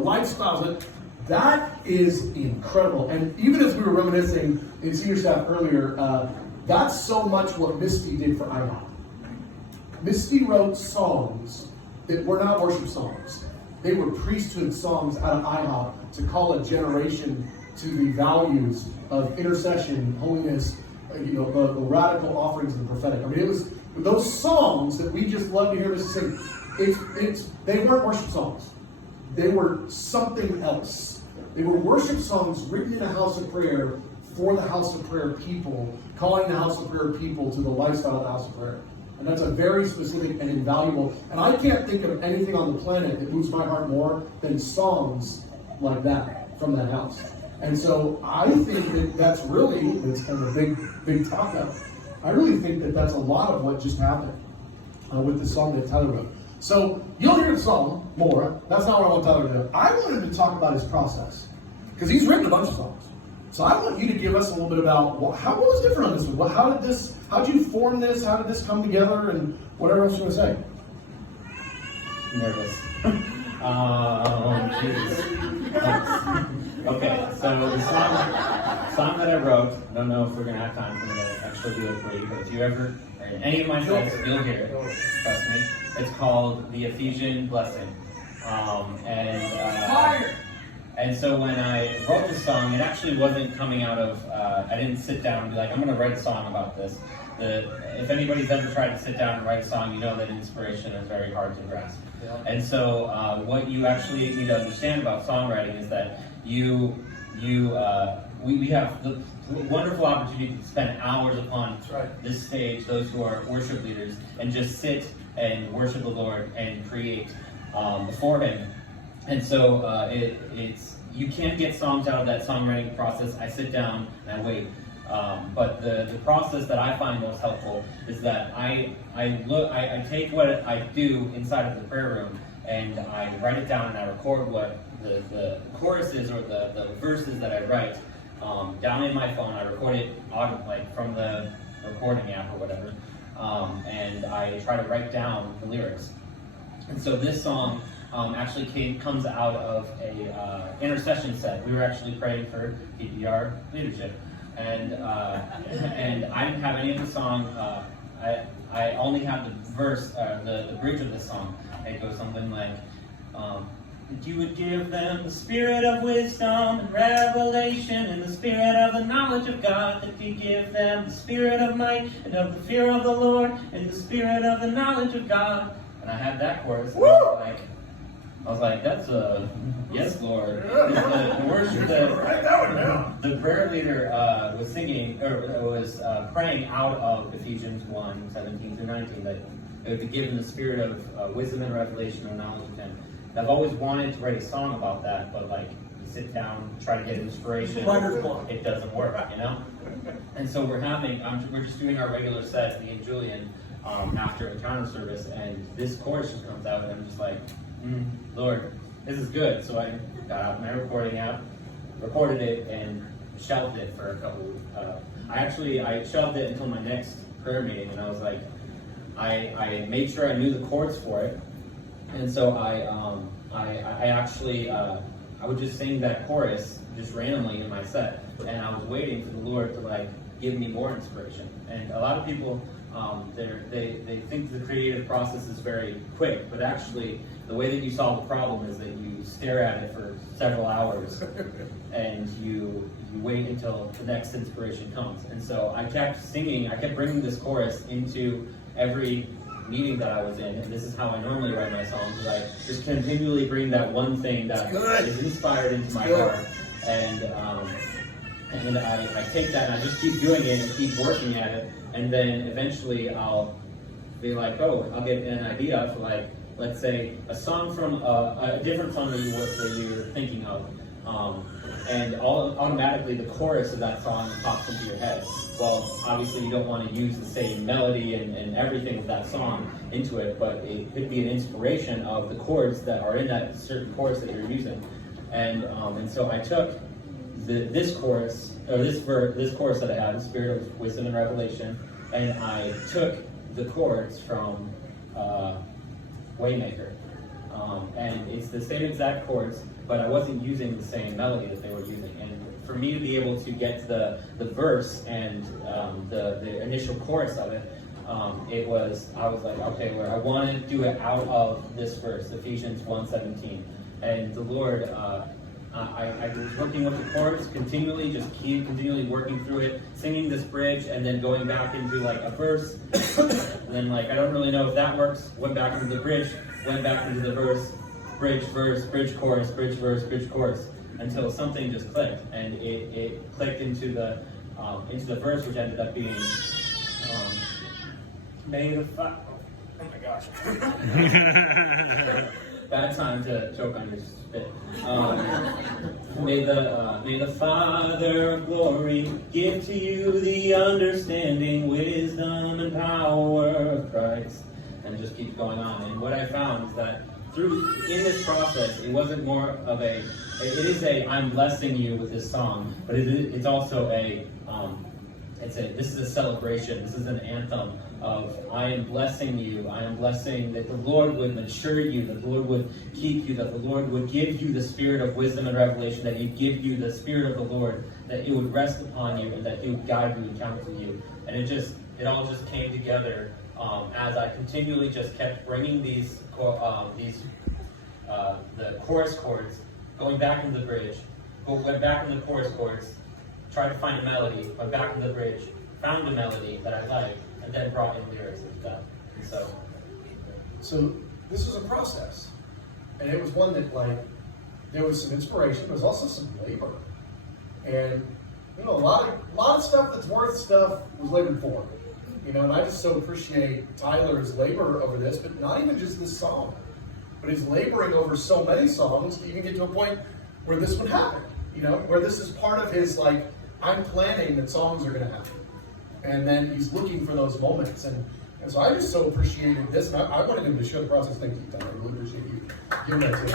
lifestyles, that is incredible. And even as we were reminiscing in senior staff earlier, that's so much what Misty did for IHOP. Misty wrote songs that were not worship songs. They were priesthood songs out of IHOP to call a generation to the values of intercession, holiness, the radical offerings of the prophetic. I mean, it was those songs that we just love to hear us sing. They weren't worship songs. They were something else. They were worship songs written in a house of prayer for the house of prayer people, calling the house of prayer people to the lifestyle of the house of prayer. And that's a very specific and invaluable. And I can't think of anything on the planet that moves my heart more than songs like that from that house. And so I think that that's kind of a big talk out. I really think that that's a lot of what just happened with the song that Tyler wrote. So you'll hear the song more. That's not what I want Tyler to do. I want him to talk about his process because he's written a bunch of songs. So I want you to give us a little bit about what was different on this one. How did you form this? How did this come together? And whatever else you want to say. Nervous. Okay, so the song that I wrote, I don't know if we're going to have time for me to actually do it for you, but if you ever are in any of my songs, you'll hear it. Trust me. It's called the Ephesian Blessing. And so when I wrote the song, it actually wasn't coming out of, I didn't sit down and be like, I'm going to write a song about this. If anybody's ever tried to sit down and write a song, you know that inspiration is very hard to grasp. Yeah. And so what you actually need to understand about songwriting is that we have the wonderful opportunity to spend hours upon this stage, those who are worship leaders, and just sit and worship the Lord and create before Him. And so you can't get songs out of that songwriting process. I sit down and I wait. But the process that I find most helpful is that I take what I do inside of the prayer room and I write it down and I record what the choruses or the verses that I write down in my phone. I record it from the recording app or whatever, and I try to write down the lyrics. And so this song actually comes out of a intercession set. We were actually praying for PPR leadership. And I didn't have any of the song. I only have the verse, the bridge of the song. It goes something like, that you would give them the spirit of wisdom and revelation and the spirit of the knowledge of God, that you give them the spirit of might and of the fear of the Lord and the spirit of the knowledge of God. And I had that chorus. And I was like, that's a yes, Lord. The worship the prayer leader was singing, or was praying out of Ephesians 1:17-19, that it would be given the spirit of wisdom and revelation and knowledge of Him. And I've always wanted to write a song about that, but you sit down, try to get inspiration, it doesn't work, And so we're just doing our regular set, me and Julian, after encounter service, and this chorus just comes out, and I'm just like, Lord, this is good. So I got out my recording app, recorded it, and shelved it for a couple. I shelved it until my next prayer meeting, and I was like, I made sure I knew the chords for it, and so I would just sing that chorus just randomly in my set, and I was waiting for the Lord to give me more inspiration. And a lot of people, they think the creative process is very quick, but actually the way that you solve the problem is that you stare at it for several hours and you wait until the next inspiration comes. And so I kept bringing this chorus into every meeting that I was in, and this is how I normally write my songs, is I just continually bring that one thing that is inspired into my heart, and I take that and I just keep doing it and keep working at it, and then eventually I'll be like, I'll get an idea for let's say a song from a different song that you're thinking of, and automatically the chorus of that song pops into your head. Well, obviously you don't want to use the same melody and everything of that song into it, but it could be an inspiration of the chords that are in that certain chorus that you're using. And so I took this chorus that I had, the spirit of wisdom and revelation, and I took the chords from Waymaker, and it's the same exact chords, but I wasn't using the same melody that they were using. And for me to be able to get to the verse and the initial chorus of it, I was like, okay, Lord, I want to do it out of this verse, Ephesians 1:17. And the Lord, I was working with the chords continually, continually working through it, singing this bridge, and then going back into like a verse. And then like, I don't really know if that works. Went back into the bridge, went back into the verse, verse, bridge, chorus, bridge, verse, bridge, chorus, until something just clicked, and it clicked into the verse, which ended up being may the oh my gosh. Bad time to choke on your spit. May the Father of glory give to you the understanding, wisdom, and power of Christ. And just keeps going on. And what I found is that in this process, it wasn't more of it is I'm blessing you with this song, but it's also this is a celebration. This is an anthem of I am blessing you. I am blessing that the Lord would mature you, that the Lord would keep you, that the Lord would give you the spirit of wisdom and revelation, that He'd give you the spirit of the Lord, that it would rest upon you, and that He would guide you and counsel you. And it all just came together as I continually just kept bringing the chorus chords, going back into the bridge, went back into the chorus chords, tried to find a melody, went back into the bridge, found a melody that I liked, and then brought in lyrics and stuff. And so this was a process, and it was one that there was some inspiration. There was also some labor, and a lot of stuff that's worth stuff was labored for. And I just so appreciate Tyler's labor over this, but not even just this song, but he's laboring over so many songs to even get to a point where this would happen. Where this is part of his I'm planning that songs are going to happen. And then he's looking for those moments. And so I just so appreciated this. And I wanted him to share the process. Thank you, Tyler. I really appreciate you giving that to us.